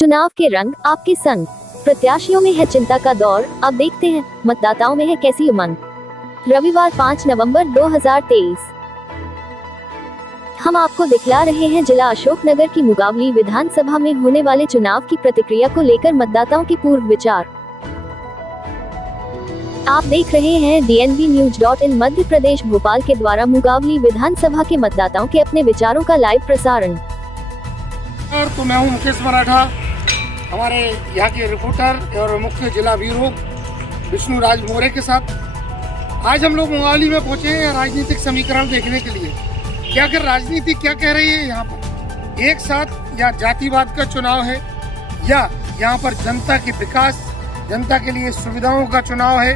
चुनाव के रंग आपके संग। प्रत्याशियों में है चिंता का दौर, अब देखते हैं मतदाताओं में है कैसी उमंग। रविवार 5 नवंबर 2023। हम आपको दिखला रहे हैं जिला अशोकनगर की मुगावली विधानसभा में होने वाले चुनाव की प्रतिक्रिया को लेकर मतदाताओं के पूर्व विचार। आप देख रहे हैं dnvnews.in मध्य प्रदेश भोपाल के द्वारा मुगावली विधानसभा के मतदाताओं के अपने विचारों का लाइव प्रसारण। तो मैं हूं मुकेश मराठा, हमारे यहाँ के रिपोर्टर और मुख्य जिला ब्यूरो विष्णुराज मोरे के साथ आज हम लोग मुगावली में पहुंचे हैं राजनीतिक समीकरण देखने के लिए। क्या कर राजनीति क्या कह रही है यहाँ पर, एक साथ या जातिवाद का चुनाव है या यहाँ पर जनता के विकास, जनता के लिए सुविधाओं का चुनाव है,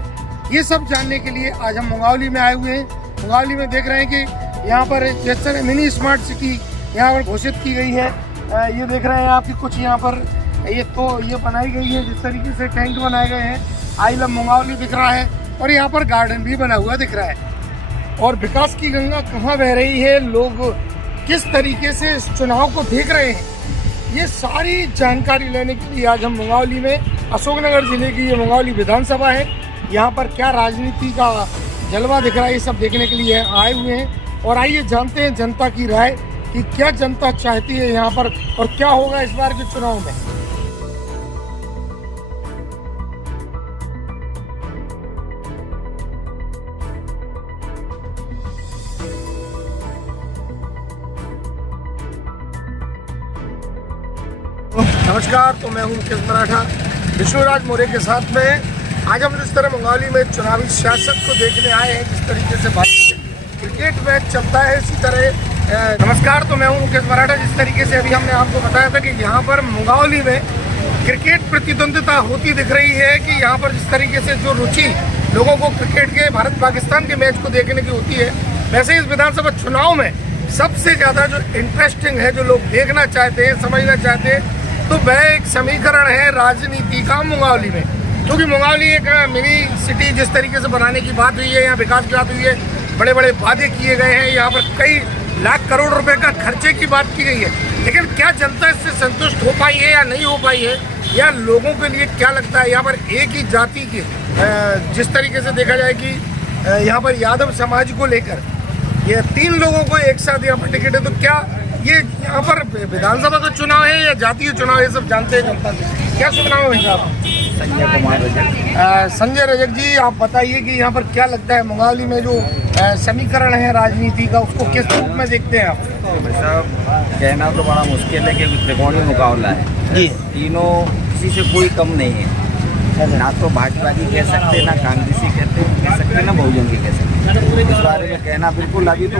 ये सब जानने के लिए आज हम मुगावली में आए हुए हैं। मुगावली में देख रहे हैं कि यहाँ पर जिस तरह मिनी स्मार्ट सिटी यहाँ पर घोषित की गई है, ये देख रहे हैं आपकी कुछ यहाँ पर ये बनाई गई है, जिस तरीके से टैंक बनाए गए हैं, आई लव मुगावली दिख रहा है और यहाँ पर गार्डन भी बना हुआ दिख रहा है। और विकास की गंगा कहाँ बह रही है, लोग किस तरीके से इस चुनाव को देख रहे हैं, ये सारी जानकारी लेने के लिए आज हम मुगावली में, अशोकनगर जिले की ये मुगावली विधानसभा है, यहाँ पर क्या राजनीति का जलवा दिख रहा है, ये सब देखने के लिए आए हुए हैं। और आइए जानते हैं जनता की राय कि क्या जनता चाहती है यहाँ पर और क्या होगा इस बार के चुनाव में। नमस्कार, तो मैं हूं मुकेश मराठा विष्णुराज मोरे के साथ में। आज हम जिस तरह मुगावली में चुनावी सियासत को देखने आए हैं, जिस तरीके से क्रिकेट मैच चलता है, इसी तरह नमस्कार, तो मैं हूं मुकेश मराठा। जिस तरीके से अभी हमने आपको बताया था कि यहाँ पर मुगावली में क्रिकेट प्रतिद्वंदिता होती दिख रही है, कि यहाँ पर जिस तरीके से जो रुचि लोगों को क्रिकेट के भारत पाकिस्तान के मैच को देखने की होती है, वैसे इस विधानसभा चुनाव में सबसे ज़्यादा जो इंटरेस्टिंग है, जो लोग देखना चाहते हैं, समझना चाहते हैं, तो वह एक समीकरण है राजनीति का मुगावली में। क्योंकि मुगावली एक मिनी सिटी जिस तरीके से बनाने की बात हुई है, यहाँ विकास की बात हुई है, बड़े बड़े वादे किए गए हैं, यहाँ पर कई लाख करोड़ रुपए का खर्चे की बात की गई है, लेकिन क्या जनता इससे संतुष्ट हो पाई है या नहीं हो पाई है, या लोगों के लिए क्या लगता है। यहाँ पर एक ही जाति की जिस तरीके से देखा जाए कि यहाँ पर यादव समाज को लेकर ये 3 लोगों को एक साथ यहाँ पर टिकट है, तो क्या ये यहाँ पर विधानसभा का चुनाव है या जातीय चुनाव, ये सब जानते हैं जनता से। क्या सुनाम है भाई साहब? संजय कुमार रजक। संजय रजक जी, आप बताइए कि यहाँ पर क्या लगता है मुगावली में जो समीकरण है राजनीति का, उसको किस रूप में देखते हैं आप? भाई साहब, कहना तो बड़ा मुश्किल है कि त्रिकोणीय मुकाबला है जी, तीनों किसी से कोई कम नहीं है, ना तो भाजपा की कह सकते, ना कांग्रेसी कह सकते, ना बहुजन की कह सकते। इस बारे में कहना बिल्कुल अभी तो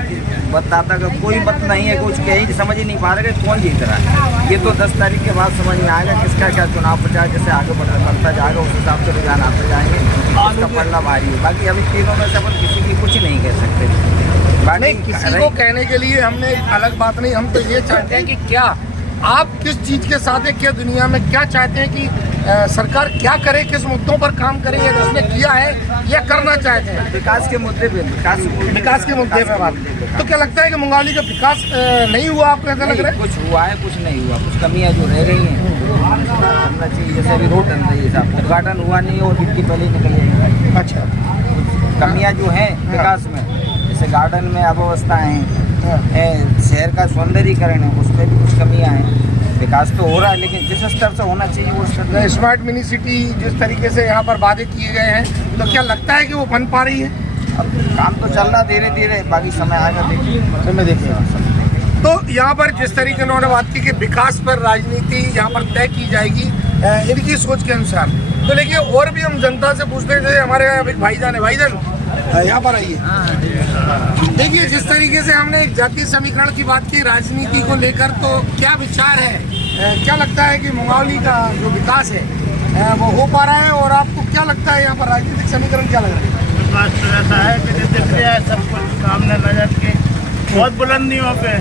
मतदाता का कोई मत नहीं है, कुछ कहीं समझ ही नहीं पा रहे कौन जीत रहा है। ये तो 10 तारीख के बाद समझ में आएगा किसका क्या चुनाव प्रचार जैसे आगे बढ़ता जाएगा, उस हिसाब से रुझान आते जाएंगे, उसका पड़ना भारी है। बाकी अभी तीनों में से अपन किसी की कुछ नहीं कह सकते। नहीं, किसी को कहने के लिए हमने अलग बात नहीं, हम तो ये चाहते हैं कि क्या आप किस चीज़ के साथ है, क्या दुनिया में क्या चाहते हैं कि सरकार क्या करे, किस मुद्दों पर काम करे, या जिसने किया है या करना चाहते हैं। विकास के मुद्दे पे, विकास के मुद्दे पे बात। तो क्या लगता है कि मुगावली का विकास नहीं हुआ, आपको ऐसा लग रहा है? कुछ हुआ है, कुछ नहीं हुआ, कुछ कमियां जो रह रही हैं करना चाहिए। जैसे अभी रोड बन रही है साहब, उद्घाटन हुआ नहीं और गिट्टी पहले निकल गई। अच्छा, कमियां जो हैं विकास में, जैसे गार्डन में अव्यवस्थाएं हैं, शहर का सौंदर्यीकरण है, उसमें भी कुछ कमियां हैं। विकास तो हो रहा है, लेकिन जिस स्तर से होना चाहिए वो स्तर। स्मार्ट मिनी सिटी जिस तरीके से यहाँ पर वादे किए गए हैं, तो क्या लगता है कि वो बन पा रही है? अब काम तो चल रहा धीरे धीरे, बाकी समय आएगा, देखिए। तो यहाँ पर जिस तरीके उन्होंने बात की कि विकास पर राजनीति यहाँ पर तय की जाएगी इनकी सोच के अनुसार, तो देखिए और भी हम जनता से पूछते थे। हमारे भाईजान है, भाईजान यहाँ पर आइए। देखिए, जिस तरीके से हमने एक जातीय समीकरण की बात की राजनीति को लेकर, तो क्या विचार है, क्या लगता है कि मुगावली का जो विकास है वो हो पा रहा है, और आपको क्या लगता है यहाँ पर राजनीतिक समीकरण क्या लग रहा है? विकास तो ऐसा है कि दिख रहा है सब कुछ सामने नजर के, बहुत बुलंदियों पे,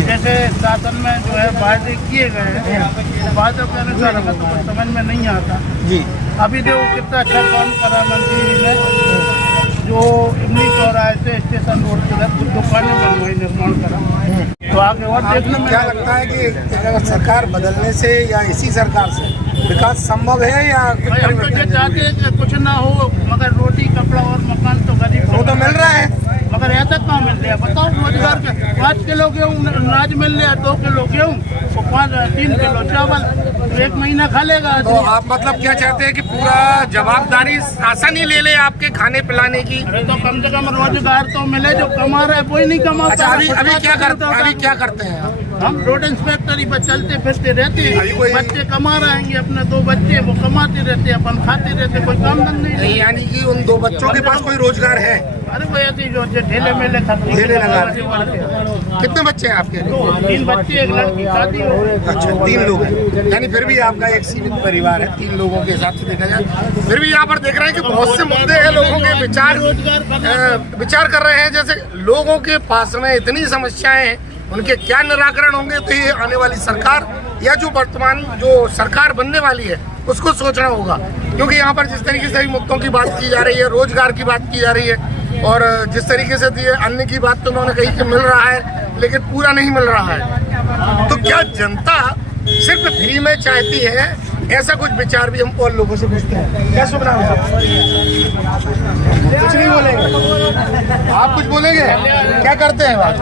जैसे शासन में जो है वादे किए गए हैं, वादों के अनुसार हमें तो कुछ समझ में नहीं आता जी। अभी देखो कितना अच्छा काम करा मंत्री ने, जो इमली चौराहे से स्टेशन रोड की दुकानें बनवाई, निर्माण करा। तो आगे और देखने में क्या लगता है कि अगर सरकार बदलने से या इसी सरकार से विकास संभव है या कुछ भाई, हम तो ये परिवर्तन चाहते हैं कि कुछ ना हो, मगर रोटी कपड़ा और मकान तो गरीब वो तो मिल रहा है। मगर ऐसा कहाँ मिल रहा है? बताओ, रोजगार के 5 किलो गेहूँ अनाज मिल रहा है, 2 किलो गेहूँ और 3 किलो चावल, तो 1 महीना खा लेगा तो आदमी। आप मतलब क्या चाहते हैं कि पूरा जवाबदारी शासन ही ले ले आपके खाने पिलाने की? अरे तो कम से कम रोजगार तो मिले, जो कमा रहा है कोई नहीं कमा अच्छा, पा अभी रहा। अभी क्या करते हैं आप? हम रोड इंस्पेक्टर ही पर चलते फिरते रहते अभी कोई- हैं, बच्चे कमा रहेंगे, अपने 2 बच्चे वो कमाते रहते, अपन खाते रहते, कोई काम धंधा नहीं। यानी कि उन 2 बच्चों के पास कोई रोजगार है? अरे वो ऐसे ही जो ठेले मेले खर्चे ठेले लगा करते हैं। कितने बच्चे हैं आपके? 3 बच्चे, 1 लड़की, शादी हो गई। अच्छा, 3 लोग हैं, यानी फिर भी आपका एक सीमित परिवार है 3 लोगों के हिसाब से देखा जाए। फिर भी यहाँ पर देख रहे हैं कि बहुत से मुद्दे हैं, लोगों के विचार कर रहे हैं। जैसे लोगों के पास में इतनी समस्याएं हैं, उनके क्या निराकरण होंगे, तो ये आने वाली सरकार या जो वर्तमान जो सरकार बनने वाली है उसको सोचना होगा। क्योंकि यहाँ पर जिस तरीके से मुद्दों की बात की जा रही है, रोजगार की बात की जा रही है, और जिस तरीके से दिए अन्न की बात तो उन्होंने कही कि मिल रहा है लेकिन पूरा नहीं मिल रहा है। तो क्या जनता सिर्फ फ्री में चाहती है? ऐसा कुछ विचार भी हम और लोगों से पूछते हैं। क्या शुभ नाम है? कुछ नहीं बोलेंगे आप? कुछ बोलेंगे? क्या करते हैं आप?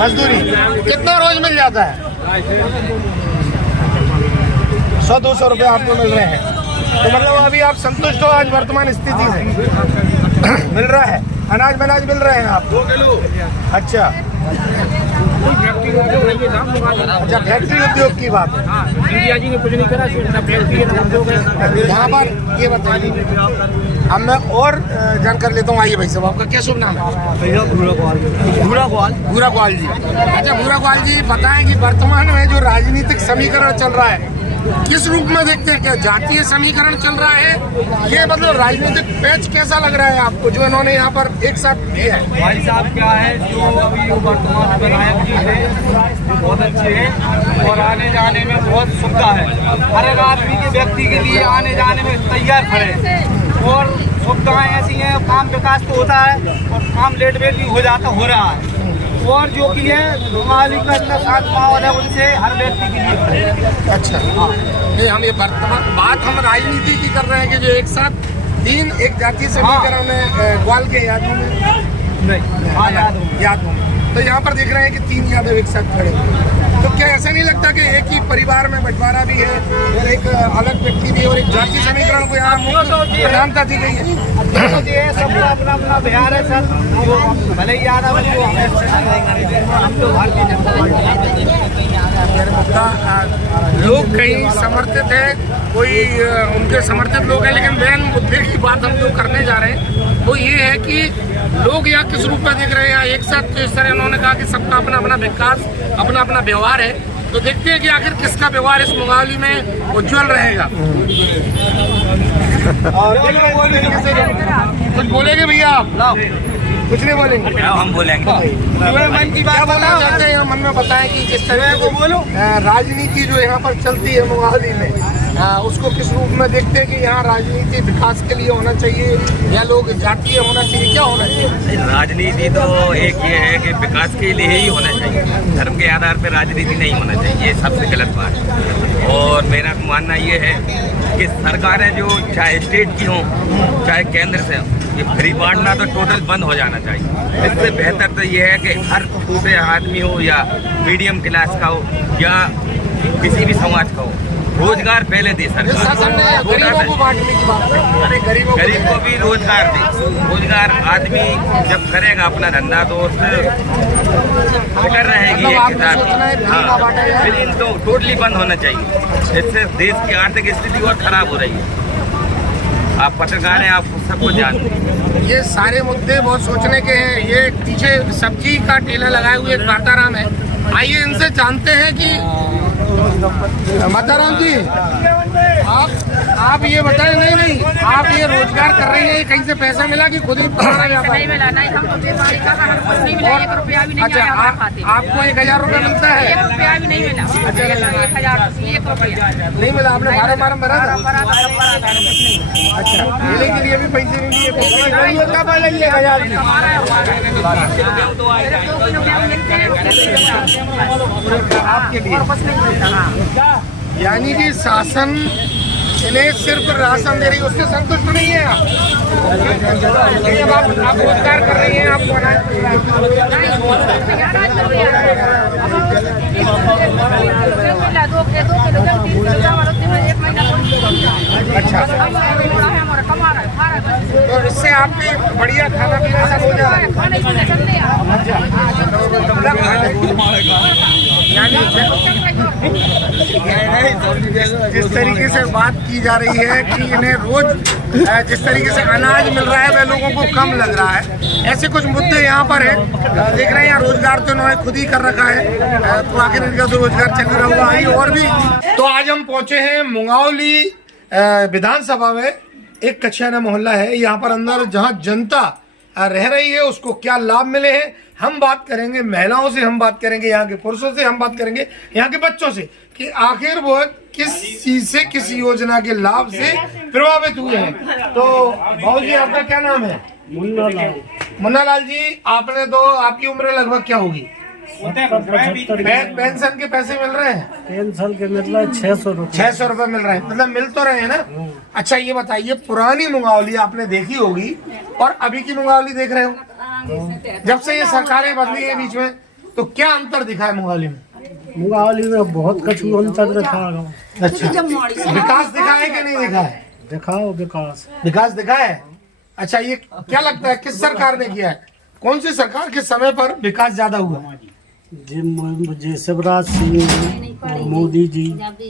मजदूरी कितना रोज मिल जाता है? 100-200 रुपये आपको मिल रहे हैं, तो मतलब अभी आप संतुष्ट हो आज वर्तमान स्थिति से? मिल रहा है, अनाज मिल रहे हैं आपको? अच्छा, फैक्ट्री उद्योग की बात है। इंडिया जी ने कुछ नहीं करा, फैक्ट्री यहाँ पर ये बताइए, अब मैं और जानकर लेता हूँ। आइए भाई साहब, आपका क्या शुभ नाम है? भूरा ग्वाल जी। अच्छा भूरा ग्वाल जी, बताएं कि वर्तमान में जो राजनीतिक समीकरण चल रहा है किस रूप में देखते हैं? क्या जातीय समीकरण चल रहा है? ये मतलब राजनीतिक पैच कैसा लग रहा है आपको जो इन्होंने यहाँ पर एक साथ किया है? भाई साहब क्या है, जो अभी वर्तमान विधायक जी है जो बहुत अच्छे हैं और आने जाने में बहुत सुविधा है। हर एक आदमी के व्यक्ति के लिए आने जाने में तैयार खड़े हैं और सुविधाएं ऐसी हैं, काम विकास तो होता है और काम लेट वेट भी हो रहा है। और जो कि है मोहाली का इतना शांत माहौल है, उनसे हर व्यक्ति के लिए खड़े हैं। अच्छा, नहीं हम ये वर्तमान बात हम राजनीति की कर रहे हैं कि जो एक साथ 3 एक जातीय समीकरण में ग्वाल के यादों में नहीं, हाँ याद हों, तो यहाँ पर देख रहे हैं कि 3 यादव एक साथ खड़े हैं। तो क्या ऐसा नहीं लगता कि एक ही परिवार में बंटवारा भी है और एक अलग व्यक्ति भी और एक जातीय समीकरण को यहाँ प्रधानता दी गई है? सबका अपना अपना बिहार है सर, वो भले ही यादव है, वो हम तो भारतीय जनता पार्टी लोग कहीं समर्थित है, कोई उनके समर्थित लोग हैं, लेकिन मेन मुद्दे की बात हम जो करने जा रहे हैं वो ये है कि लोग यहाँ किस रूप में देख रहे हैं एक साथ। तो इस तरह उन्होंने कहा कि सबका अपना अपना विकास, अपना अपना व्यवहार है, तो देखते हैं कि आखिर किसका व्यवहार इस मुंगावली में उज्ज्वल रहेगा। और कुछ बोलेंगे भैया आप? कुछ नहीं बोलेंगे? हम बोलेंगे मन की बात बोलना चाहते हैं, मन में बताएं कि किस तरह को बोलो राजनीति जो यहाँ पर चलती है मुंगावली में, उसको किस रूप में देखते हैं कि यहाँ राजनीति विकास के लिए होना चाहिए या लोग जातीय होना चाहिए, क्या होना चाहिए? राजनीति तो एक ये है कि विकास के लिए ही होना चाहिए, धर्म के आधार पर राजनीति नहीं होना चाहिए, ये सबसे गलत बात है। और मेरा मानना ये है कि सरकारें जो चाहे स्टेट की हों चाहे केंद्र से हों, ये फ्री बांटना तो टोटल बंद हो जाना चाहिए। इससे बेहतर तो ये है कि हर छोटे आदमी हो या मीडियम क्लास का हो या किसी भी समाज का हो, रोजगार पहले दे शासन ने गरीबों को बांटने की बात है। अरे गरीब को भी रोजगार दे। रोजगार आदमी जब करेगा अपना धंधा तो उससे फिक्र रहेगी एक हिसाब। हाँ, फिर तो टोटली बंद होना चाहिए, इससे देश की आर्थिक स्थिति और खराब हो रही है। आप पत्रकार हैं, आप सबको जानते हैं। ये सारे मुद्दे बहुत सोचने के हैं। ये पीछे सब्जी का ठेला लगाए हुए एक माताराम है, आइए इनसे जानते हैं कि माताराम जी आप ये बताएं। नहीं आप ये रोजगार कर रही हैं, कहीं से पैसा मिला कि खुद ही पकड़ा जाता है? अच्छा, आपको 1000 रुपये मिलता है? ₹1 भी नहीं मिला। अच्छा, 1000 नहीं मिला, आपने फार्म भरा था? अच्छा, मेले के लिए भी पैसे नहीं लिए? कब लगाइएगा यार? आपके लिए यानी कि शासन इन्हें सिर्फ राशन दे रही है, उससे संतुष्ट नहीं है आप? जब आप रोजगार कर रही हैं, आपको अनाज मिल रहा है। अच्छा, तो इससे आपके बढ़िया खाना पीना सब हो जा रहा है? जिस तरीके से बात की जा रही है कि इन्हें रोज जिस तरीके से अनाज मिल रहा है वह लोगों को कम लग रहा है, ऐसे कुछ मुद्दे यहाँ पर है। देख रहे हैं यहाँ रोजगार तो इन्होंने खुद ही कर रखा है, तो आखिर इनका तो रोजगार चल रहा हुआ है और भी। तो आज हम पहुंचे हैं मुंगावली विधानसभा में। एक कछियाना मोहल्ला है यहाँ पर अंदर, जहाँ जनता रह रही है उसको क्या लाभ मिले हैं हम बात करेंगे। महिलाओं से हम बात करेंगे, यहाँ के पुरुषों से हम बात करेंगे, यहाँ के बच्चों से कि आखिर वो किस चीज से, किस योजना के लाभ से प्रभावित हुए हैं। तो भाऊ जी, आपका क्या नाम है? मुन्ना लाल। मुन्ना लाल जी, आपने तो, आपकी उम्र लगभग क्या होगी? 75। पेंशन के पैसे मिल रहे हैं? पेंशन के मिल रहा है 600 रुपये। 600 रुपये मिल रहे हैं, मतलब मिल तो रहे हैं ना। अच्छा ये बताइए, पुरानी मुंगावली आपने देखी होगी और अभी की मुंगावली देख रहे हो, जब से ये सरकारें बदली है बीच में, तो क्या अंतर दिखा है मुंगावली में? मुंगावली में बहुत कछु अंतर दिखा। अच्छा, विकास दिखा है कि नहीं दिखा है? दिखाओ विकास। विकास दिखा है। अच्छा, ये क्या लगता है किस सरकार ने किया है? कौन सी सरकार के समय पर विकास ज्यादा हुआ? जी शिवराज सिंह, मोदी जी।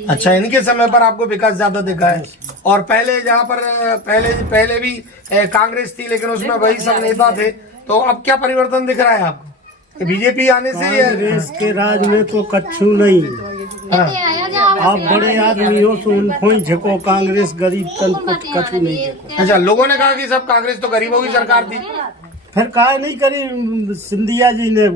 अच्छा, इनके समय पर आपको विकास ज्यादा दिखा है। और पहले जहाँ पर पहले भी कांग्रेस थी, लेकिन उसमें वही सब नेता थे, तो अब क्या परिवर्तन दिख रहा है आपको बीजेपी आने से? कांग्रेस के राज में तो कछु नहीं। आप बड़े आदमी हो तो उनको ही झको, कांग्रेस गरीब तन कछु नहीं। अच्छा, लोगों ने कहा कि सब कांग्रेस तो गरीबों की सरकार थी, फिर काहे नहीं करी सिंधिया जी ने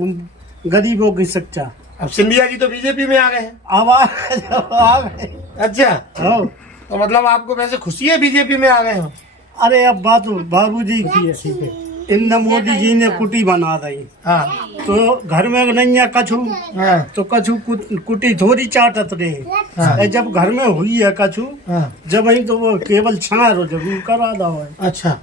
गरीबों की शिक्षा? अब सिंधिया जी तो बीजेपी में आ गए हैं। आवाज आ गए। अच्छा, हो तो मतलब आपको वैसे खुशी है बीजेपी में आ गए हो? अरे अब बात बाबूजी की है, ठीक है। इन मोदी जी ने कुटी बना दी। हाँ, तो घर में नहीं है कछु, हाँ, तो कछु कुटी थोड़ी चाटत रहे। हाँ। जब घर में हुई है कछु, हाँ। जब ही तो वो केवल छार जरूर करा दो है। अच्छा,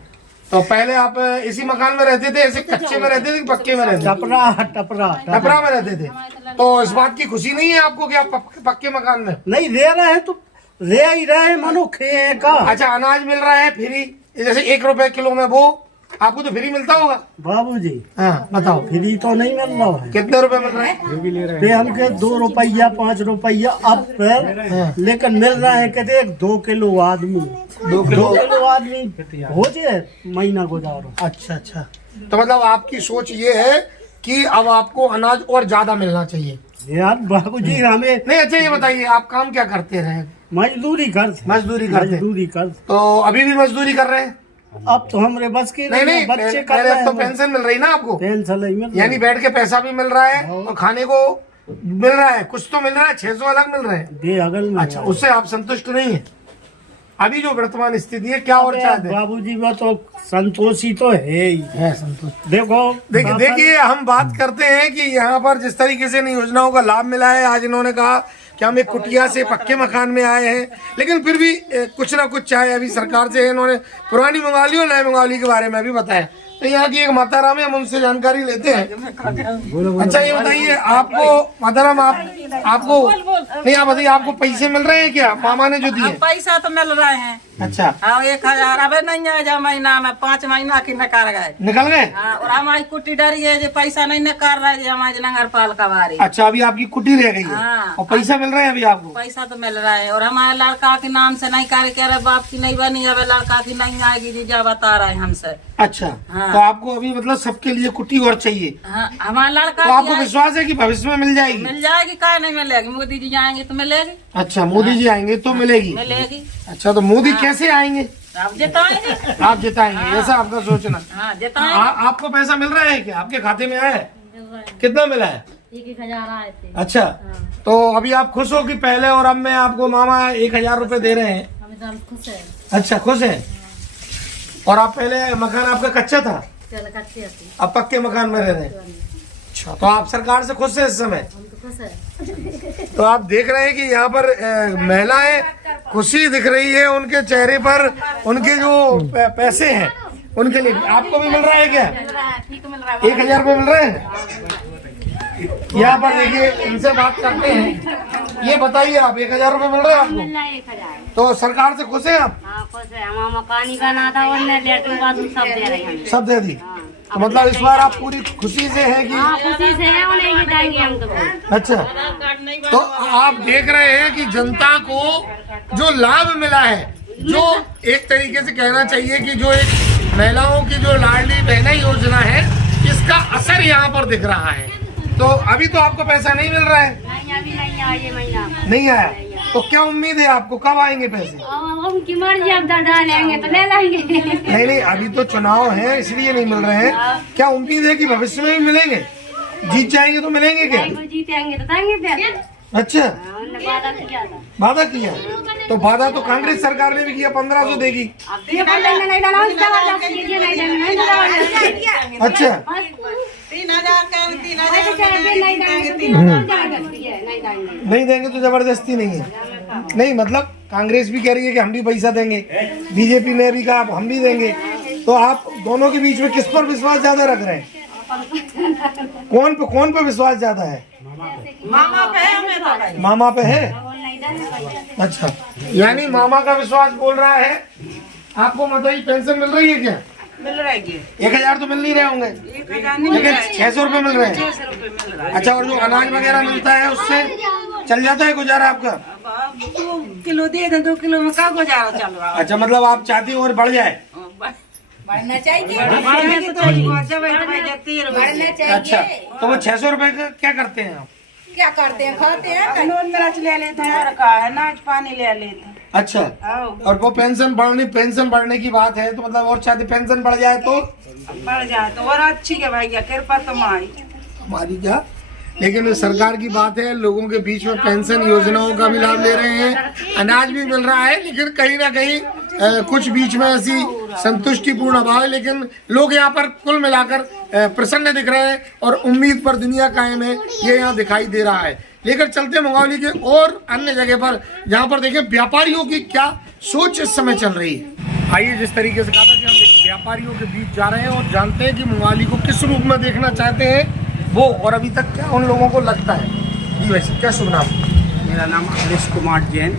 तो पहले आप इसी मकान में रहते थे, ऐसे कच्चे में रहते थे कि पक्के में रहते थे? टपरा में रहते थे। तो इस बात की खुशी नहीं है आपको कि आप पक्के मकान में नहीं रह रहे हैं? तो रह ही रहे मनुष्य का। अच्छा, अनाज मिल रहा है फ्री, जैसे 1 रुपए किलो में, वो आपको तो फ्री मिलता होगा? बाबूजी हाँ, बताओ। फ्री तो नहीं मिल रहा है। कितने रुपए मिल रहे हैं? हमके 2 रुपया 5 रुपया अब पर, लेकिन मिल रहा है कहते 2 किलो आदमी। 2 किलो आदमी हो जाए महीना गुजारो। अच्छा अच्छा, तो मतलब आपकी सोच ये है कि अब आपको अनाज और ज्यादा मिलना चाहिए? यार बाबूजी हमें नहीं। अच्छा ये बताइए, आप काम क्या करते रहे? मजदूरी कर। तो अभी भी मजदूरी कर रहे हैं? अब तो हमरे बस की नहीं, बच्चे कर पहले रहे अब तो हैं। पेंशन मिल रही ना आपको? पेंशन ही मिल रही। यानी बैठ के पैसा भी मिल रहा है और खाने को मिल रहा है, कुछ तो मिल रहा है, 600 अलग मिल रहे हैं। बेअगल में। अच्छा, उससे आप संतुष्ट नहीं है? अभी जो वर्तमान स्थिति है, क्या और चाहते हैं? बाबूजी वो तो संतोषी तो है ही है संतुष्ट। देखिए हम बात करते हैं कि यहाँ पर जिस तरीके से इन योजनाओं का लाभ मिला है, आज इन्होंने कहा कि हम एक कुटिया से पक्के मकान में आए हैं, लेकिन फिर भी कुछ ना कुछ चाहे अभी सरकार से। इन्होंने पुरानी मुंगावली और नई मुंगावली के बारे में भी बताया। तो यहाँ की एक माता राम है, हम उनसे जानकारी लेते हैं। अच्छा ये बताइए, आपको माता राम, आपको नहीं, आप बताइए, आपको पैसे मिल रहे हैं क्या मामा ने जो दिए? पैसा तो मिल रहे हैं। अच्छा, 1000 अब नहीं आया महीना में, 5 महीना की निकाल गए, निकल गए। और हमारी कुटी डरी है जो पैसा नहीं निकाल रहा है, हमारे नगर पालिका वाली। अच्छा, अभी आपकी कुटी रह गई है। हाँ। और पैसा मिल रहा है अभी आपको? पैसा तो मिल रहा है, और हमारे लड़का के नाम से नहीं कार्य कह रहे, बाप की नहीं बनी, अब लड़का की नहीं आएगी, जीजा बता रहे हमसे। अच्छा, हाँ। तो आपको अभी मतलब सबके लिए कुटी और चाहिए? हाँ, हमारा लड़का तो आपको विश्वास है कि भविष्य में मिल जाएगी? मिल जाएगी, क्या नहीं मिलेगी? मोदी जी आएंगे तो मिलेगी। अच्छा, मोदी जी आएंगे तो मिलेगी? मिलेगी। अच्छा, तो मोदी कैसे आएंगे? आप जिताएंगे। आप जिताएंगे, ऐसा आपका सोचना? हाँ जिताएंगे। आपको पैसा मिल रहा है क्या? आपके खाते में आया है? कितना मिला है? 1,000 आए थे। अच्छा, तो अभी आप खुश हो कि पहले और अब में आपको मामा 1,000 रुपए दे रहे हैं? हमें तो खुश है। अच्छा, खुश है। और आप पहले मकान आपका कच्चा था, चल कच्चे थे, अब पक्के मकान में रह रहे हैं। अच्छा, तो आप सरकार से खुश है इस समय? हम तो खुश है। तो आप देख रहे हैं कि यहाँ पर महिलाएं खुशी दिख रही है उनके चेहरे पर, उनके जो पैसे हैं उनके लिए। आपको भी मिल रहा है क्या? ठीक मिल रहा है। 1,000 रुपये मिल रहे हैं। यहाँ पर देखिए, इनसे बात करते हैं। ये बताइए, आप 1,000 रुपये मिल रहे हैं आपको? 1,000। तो सरकार से खुश है आप? हाँ खुश है। हमारा मकान ही बना था और लेटरिन बाथरूम सब दे रहे हैं। सब दे दी? तो मतलब इस बार आप पूरी खुशी से हैं कि? हाँ खुशी से है, उन्हें ही देंगे हम तो। अच्छा, तो आप देख रहे हैं कि जनता को जो लाभ मिला है, जो एक तरीके से कहना चाहिए कि जो एक महिलाओं की जो लाडली बहना योजना है, इसका असर यहाँ पर दिख रहा है। तो अभी तो आपको पैसा नहीं मिल रहा है? नहीं अभी नहीं आया ये महीना। नहीं आया? तो क्या उम्मीद है आपको, कब आएंगे पैसे? अब उनकी मर्जी, अब दादा लेंगे तो ले लेंगे। नहीं, अभी तो चुनाव है इसलिए नहीं मिल रहे हैं। क्या उम्मीद है कि भविष्य में भी मिलेंगे? जीत जाएंगे तो मिलेंगे क्या? जीतेंगे तो देंगे पैसे। अच्छा, उन्होंने वादा किया था। वादा किया? तो वादा तो कांग्रेस सरकार ने भी किया, 1500 देगी। अब ये बोल देंगे नहीं डाला, जबरदस्ती ये नहीं देंगे, नहीं जबरदस्ती। अच्छा, 3,000 का 3,000 नहीं देंगे तो 3,000 जबरदस्ती है, नहीं देंगे। नहीं देंगे तो जबरदस्ती नहीं है। नहीं मतलब कांग्रेस भी कह रही है कि हम भी पैसा देंगे, बीजेपी ने भी कहा हम भी देंगे। तो आप दोनों के बीच में किस पर विश्वास ज्यादा रख रहे हैं? कौन पे विश्वास ज्यादा है? मामा पे है, हमें तो भाई। मामा पे है? अच्छा, यानी मामा का विश्वास बोल रहा है। आपको मतलब पेंशन मिल रही है क्या? मिल रहा है। 1,000 तो मिल नहीं रहे होंगे, 1,000 नहीं मिल लेकिन रहा है। 600 रुपये मिल रहे हैं। 600 रुपये मिल रहा है। अच्छा, और जो अनाज वगैरह मिलता है उससे चल जाता है गुजारा आपका? अब 2 किलो दे दें, 2 किलो में का गुजारा चल रहा है। अच्छा, मतलब आप चाहती हो और बढ़ जाए? बढ़ना चाहिए, बढ़ना तो जब बढ़ना चाहिए। अच्छा, तो वो 600 रुपए का क्या करते हैं आप? क्या करते हैं, खाते हैं, नून मिर्च ले लेते हैं, का अनाज पानी ले लेते हैं। अच्छा, और वो पेंशन बढ़ने की बात है, तो मतलब और चाहते पेंशन बढ़ जाए तो? बढ़ जाए तो और अच्छी है भैया, कृपा हमारी क्या, लेकिन सरकार की बात है, लोगों के बीच में पेंशन योजनाओं का भी लाभ ले रहे हैं, अनाज भी मिल रहा है, लेकिन कहीं ना कहीं कुछ बीच में ऐसी संतुष्टिपूर्ण अभाव है। लेकिन लोग यहाँ पर कुल मिलाकर प्रसन्न दिख रहे हैं और उम्मीद पर दुनिया कायम है, ये यहाँ दिखाई दे रहा है। लेकर चलते मंगौली के और अन्य जगह पर, जहाँ पर देखें व्यापारियों की क्या सोच इस समय चल रही है। आइए, जिस तरीके से कहा था कि हम व्यापारियों के बीच जा रहे हैं और जानते हैं कि मंगौली को किस रूप में देखना चाहते हैं वो, और अभी तक क्या उन लोगों को लगता है। जी वैसे क्या शुभ नाम? मेरा नाम अखिलेश कुमार जैन।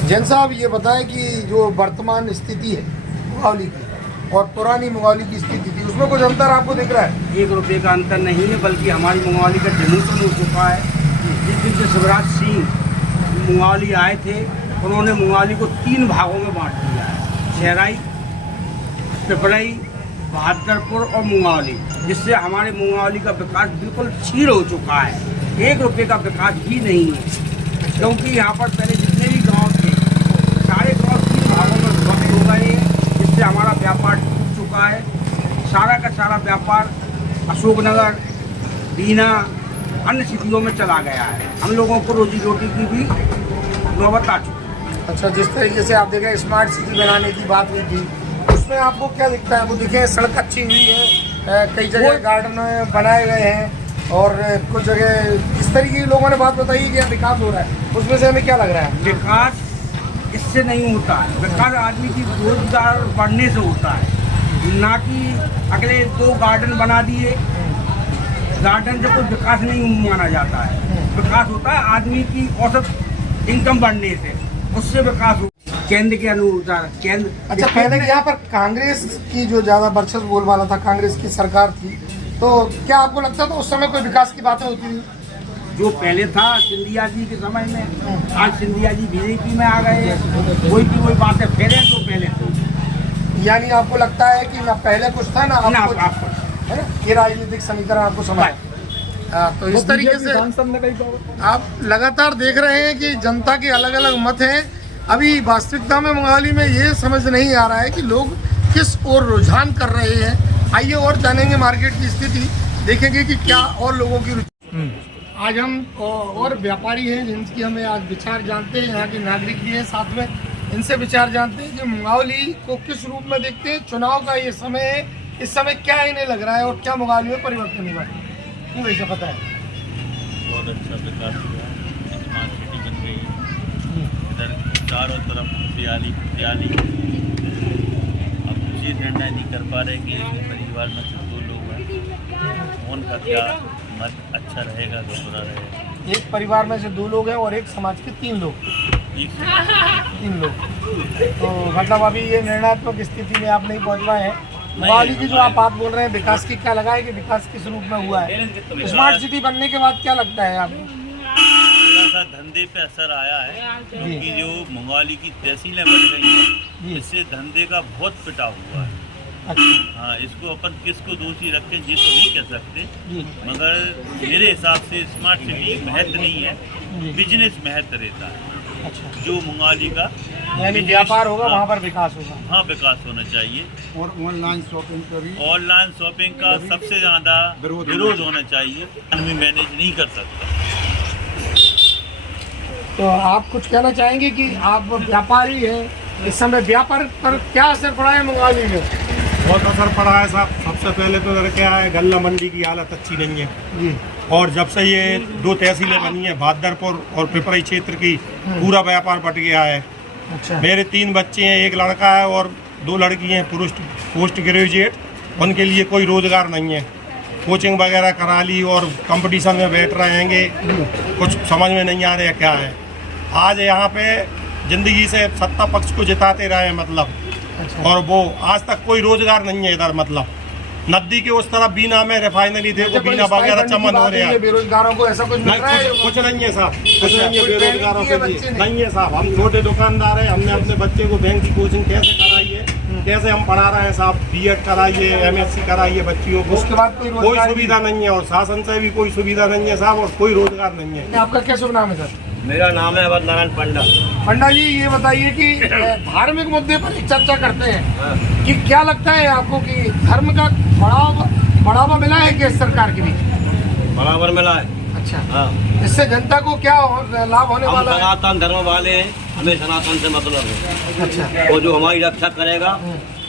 जैन साहब, ये बताएं कि जो वर्तमान स्थिति है मंगौली की और पुरानी मंगौली की स्थिति थी, उसमें कुछ अंतर आपको दिख रहा है? 1 रुपये का अंतर नहीं है, बल्कि हमारी मंगौली का डिमोशन हो चुका है। जिस दिन से शिवराज सिंह मंगौली आए थे, उन्होंने मंगौली को 3 भागों में बांट दिया है, शहराई, पिपराई, बहादुरपुर और मंगौली, जिससे हमारे मंगौली का विकास बिल्कुल क्षीण हो चुका है। 1 रुपये का विकास भी नहीं है, क्योंकि यहाँ पर पहले जितने भी गांव थे, सारे गांव 3 भागों में विभक्त हो गए हैं, जिससे हमारा व्यापार टूट चुका है। सारा का सारा व्यापार अशोकनगर, बीना, अन्य सिटियों में चला गया है। हम लोगों को रोजी रोटी की भी नौबत आ चुकी है। अच्छा, जिस तरीके से आप देखें स्मार्ट सिटी बनाने की बात हुई थी, उसमें आपको क्या दिखता है? वो देखें सड़क अच्छी हुई है, कई जगह गार्डन बनाए गए हैं, और कुछ जगह इस तरीके के लोगों ने बात बताई कि विकास हो रहा है, उसमें से हमें क्या लग रहा है? विकास इससे नहीं होता है, विकास आदमी की रोजगार बढ़ने से होता है, ना कि अगले 2 गार्डन बना दिए। गार्डन से कोई विकास नहीं माना जाता है। विकास होता है आदमी की औसत इनकम बढ़ने से, उससे विकास हो। केंद्र के अनुसार केंद्र। अच्छा, पहले यहाँ पर कांग्रेस की जो ज्यादा वर्चस्व बोलबाला था, कांग्रेस की सरकार थी, तो क्या आपको लगता था उस समय कोई विकास की बातें होती थी? जो पहले था सिंधिया जी के समय में, आज सिंधिया जी बीजेपी में आ गए हैं, कोई की कोई बातें फेरे तो पहले थे। यानी आपको लगता है कि ना पहले कुछ था ना अब कुछ, है ना? ये राजनीतिक समीकरण आपको समझ। तो इस तरीके से आप लगातार देख रहे हैं कि जनता के अलग अलग मत हैं। अभी वास्तविकता में मंगौली में ये समझ नहीं आ रहा है कि लोग किस ओर रुझान कर रहे हैं। आइए और जानेंगे मार्केट की स्थिति, देखेंगे कि क्या और लोगों की रुचि। आज हम और व्यापारी हैं जिनकी हमें आज विचार जानते हैं, यहाँ के नागरिक भी हैं साथ में, इनसे विचार जानते हैं कि मुंगावली को किस रूप में देखते हैं। चुनाव का ये समय है, इस समय क्या इन्हें लग रहा है और क्या मुंगावली में परिवर्तन हुआ है, क्यों ऐसा पता है? बहुत अच्छा विकास हुआ है, स्मार्ट सिटी बन गई है, इधर चारों तरफ हरियाली हरियाली। अब ये निर्णय नहीं कर पा रहे कि परिवार में से 2 लोग हैं, उनका क्या मत अच्छा रहेगा तो बुरा रहेगा। एक परिवार में से 2 लोग हैं और एक समाज के 3 लोग। 3 लोग, तो मतलब अभी ये निर्णयात्मक स्थिति में आप नहीं पहुँच पाए हैं। मुंगावली की जो आप बात बोल रहे हैं विकास की, क्या लगा है कि विकास किस रूप में हुआ है? स्मार्ट सिटी बनने के बाद क्या लगता है आपको? थोड़ा सा धंधे पे असर आया है, क्योंकि जो मुंगावली की तहसीलें बन गई हैं, इससे धंधे का बहुत पिटाव हुआ है। अच्छा। हाँ, इसको अपन किसको दोषी रखें ये तो नहीं कह सकते, मगर मेरे हिसाब से स्मार्ट सिटी महत्व नहीं है, बिजनेस महत्व रहता है। अच्छा, जो मुंगावली का यानी व्यापार होगा वहाँ पर विकास होगा। हाँ, विकास होना चाहिए। और ऑनलाइन शॉपिंग पर भी ऑनलाइन शॉपिंग का सबसे ज़्यादा विरोध होना चाहिए, आदमी मैनेज नहीं कर सकता। तो आप कुछ कहना चाहेंगे कि आप व्यापारी हैं, इस समय व्यापार पर क्या असर पड़ा है मुंगावली में? बहुत असर पड़ा है साहब। सबसे पहले तो इधर क्या है, गल्ला मंडी की हालत अच्छी नहीं है जी। और जब से ये 2 तहसीलें बनी हैं, भादरपुर और पिपराई क्षेत्र की, पूरा व्यापार बट गया है। अच्छा। मेरे 3 बच्चे हैं, 1 लड़का है और 2 लड़की हैं पोस्ट ग्रेजुएट। उनके लिए कोई रोजगार नहीं है, कोचिंग वगैरह करा ली और कंपटीशन में बैठ रहेंगे, कुछ समझ में नहीं आ रहा है क्या है। आज यहाँ पे जिंदगी से सत्ता पक्ष को जिताते रहे मतलब। अच्छा। और वो आज तक कोई रोजगार नहीं है इधर। मतलब नदी के उस तरफ बीना में रिफाइनरी देखो, बीना वगैरह चमन हो रहा है। बेरोजगारों को ऐसा कुछ मिल रहा है? कुछ नहीं है साहब, कुछ नहीं है बेरोजगारों के लिए, नहीं है साहब। हम छोटे दुकानदार हैं, हमने अपने बच्चे को बैंक की कोचिंग कैसे कराई है, कैसे हम पढ़ा रहे हैं साहब, B.Ed कराइए, MSc कराइए बच्चियों को, उसके बाद कोई सुविधा नहीं है और शासन से भी कोई सुविधा नहीं है साहब और कोई रोजगार नहीं है। आपका क्या शुभ नाम है सर? मेरा नाम है अवध नारायण पंडा। पंडा जी, ये बताइए कि धार्मिक मुद्दे पर एक चर्चा करते हैं कि क्या लगता है आपको कि धर्म का बढ़ावा मिला है कि सरकार के बीच? बराबर मिला है। अच्छा। हाँ। इससे जनता को क्या लाभ होने वाला है? सनातन धर्म वाले हैं, हमें सनातन से मतलब है। अच्छा। वो जो हमारी रक्षा करेगा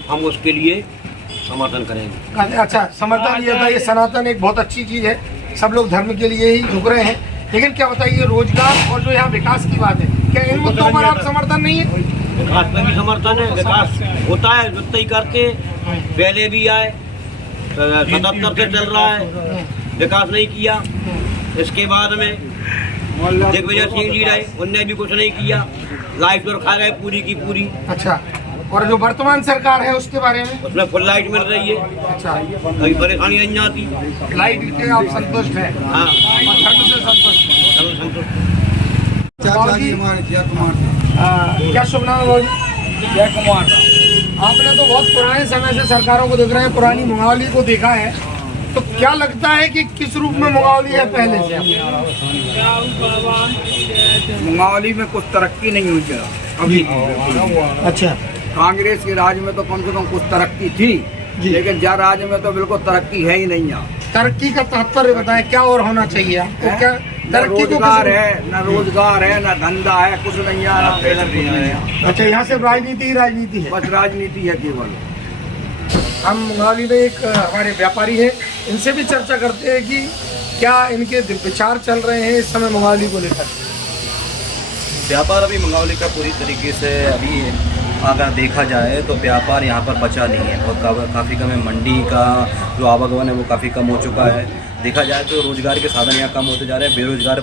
हम उसके लिए समर्थन करेंगे। अच्छा, समर्थन ये बताइए, सनातन एक बहुत अच्छी चीज है, सब लोग धर्म के लिए ही झुक रहे हैं, लेकिन क्या बताइए रोजगार और जो यहाँ विकास की बात है, क्या इन मुद्दों पर आप समर्थन नहीं है? विकास में भी समर्थन है, विकास होता है जितना ही करके पहले भी आए, 77 से चल रहा है, विकास नहीं किया। इसके बाद में दिग्विजय सिंह जी रहे, उनने भी कुछ नहीं किया, लाइट तो खा गए पूरी की पूरी। अच्छा, और जो वर्तमान सरकार है उसके बारे में? उसमें फुल लाइट मिल रही है। अच्छा, कभी परेशानी नहीं आती। लाइट के आप संतुष्ट हैं? हाँ, और धर्म से संतुष्ट हैं? क्या शुभ नाम है? जय कुमार। आपने तो बहुत पुराने समय से सरकारों को देख रहे हैं, पुरानी मुंगावली को देखा है, तो क्या लगता है कि किस रूप में मुंगावली है पहले से? मुंगावली में कुछ तरक्की नहीं हुई है अभी। अच्छा। कांग्रेस के राज में तो कम से कम कुछ तरक्की थी, लेकिन जा राज में तो बिल्कुल तरक्की है ही नहीं। यहाँ तरक्की का तात्पर्य बताएं, क्या और होना चाहिए आपको? क्या तरक्की को रोजगार है, न रोजगार है, न धंधा है, कुछ नहीं है। अच्छा, यहाँ से राजनीति ही राजनीति है? बस राजनीति है केवल। हम मुंगावली में एक हमारे व्यापारी हैं, इनसे भी चर्चा करते हैं कि क्या इनके विचार चल रहे हैं इस समय मुंगावली को लेकर। व्यापार अभी मुंगावली का पूरी तरीके से अभी अगर देखा जाए तो व्यापार यहाँ पर बचा नहीं है, बहुत काफ़ी कम है। मंडी का जो आवागमन है वो काफ़ी कम हो चुका है। देखा जाए तो रोजगार के साधन यहाँ कम होते जा रहे हैं, बेरोजगारी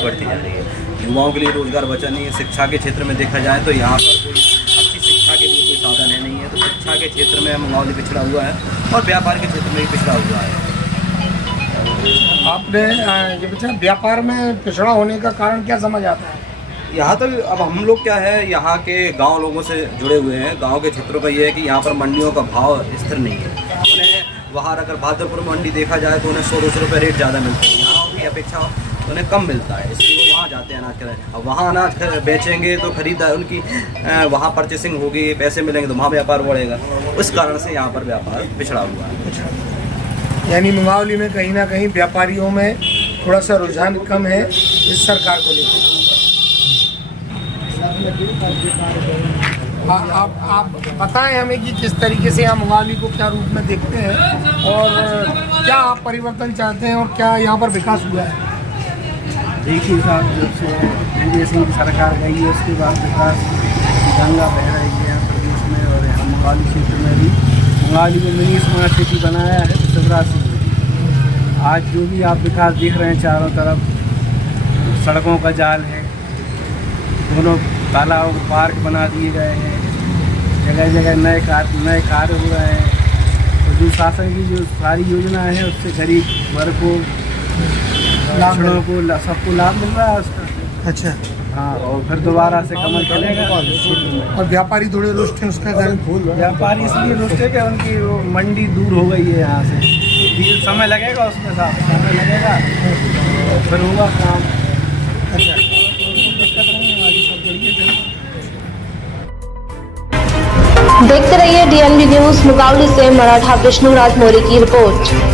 बढ़ती जा रही है। युवाओं के लिए रोजगार बचा नहीं है। शिक्षा के क्षेत्र में देखा जाए तो यहाँ पर कोई अच्छी शिक्षा के लिए कोई साधन है नहीं है, तो शिक्षा के क्षेत्र में मुंगावली पिछड़ा हुआ है और व्यापार के क्षेत्र में भी पिछड़ा हुआ है। आपने ये पूछा व्यापार में पिछड़ा होने का कारण क्या समझ आता है? यहाँ तो अब हम लोग क्या है, यहाँ के गांव लोगों से जुड़े हुए हैं। गांव के क्षेत्रों का ये है कि यहाँ पर मंडियों का भाव स्थिर नहीं है। उन्हें वहाँ अगर भादरपुर मंडी देखा जाए तो उन्हें 100-200 रुपये रेट ज़्यादा मिलते हैं, यहाँ की अपेक्षा उन्हें कम मिलता है, इसलिए वो वहाँ जाते हैं अनाज खरीदने। अब वहाँ अनाज बेचेंगे तो खरीदार उनकी वहाँ परचेसिंग होगी, पैसे मिलेंगे तो वहाँ व्यापार बढ़ेगा। उस कारण से यहाँ पर व्यापार पिछड़ा हुआ है। यानी मुंगावली में कहीं ना कहीं व्यापारियों में थोड़ा सा रुझान कम है इस सरकार को लेकर। आप बताएं हमें कि किस तरीके से यहाँ मुंगावली को क्या रूप में देखते हैं और क्या आप परिवर्तन चाहते हैं और क्या यहाँ पर विकास हुआ है? देखिए साहब, जब से वीरेंद्र सिंह की सरकार गई है उसके बाद विकास गंगा बह रही है यहाँ प्रदेश में और यहाँ मुंगावली क्षेत्र में भी। मुंगावली में मिनी स्मार्ट सिटी बनाया है शिवराज सिंह ने। आज जो भी आप विकास देख रहे हैं चारों तरफ सड़कों का जाल है, दोनों तालाब पार्क बना दिए गए हैं, जगह जगह नए कार्य हो रहे हैं। तो जो शासन की जो सारी योजनाएं हैं उससे गरीब वर्ग को, पिछड़ों को, सबको लाभ मिल रहा है उसका। अच्छा, हाँ, और फिर दोबारा से कमल चलेगा। और व्यापारी थोड़े रुष्ट हैं उसका कारण? व्यापारी इसलिए रुष्ट है कि उनकी वो मंडी दूर हो गई है यहाँ से, तो समय लगेगा उसमें, साथ समय लगेगा फिर होगा काम। अच्छा, दिक्कत नहीं है, आगे सब बढ़िया चलेगा। देखते रहिए DNB न्यूज मुंगावली से मराठा विष्णुराज मौर्य की रिपोर्ट।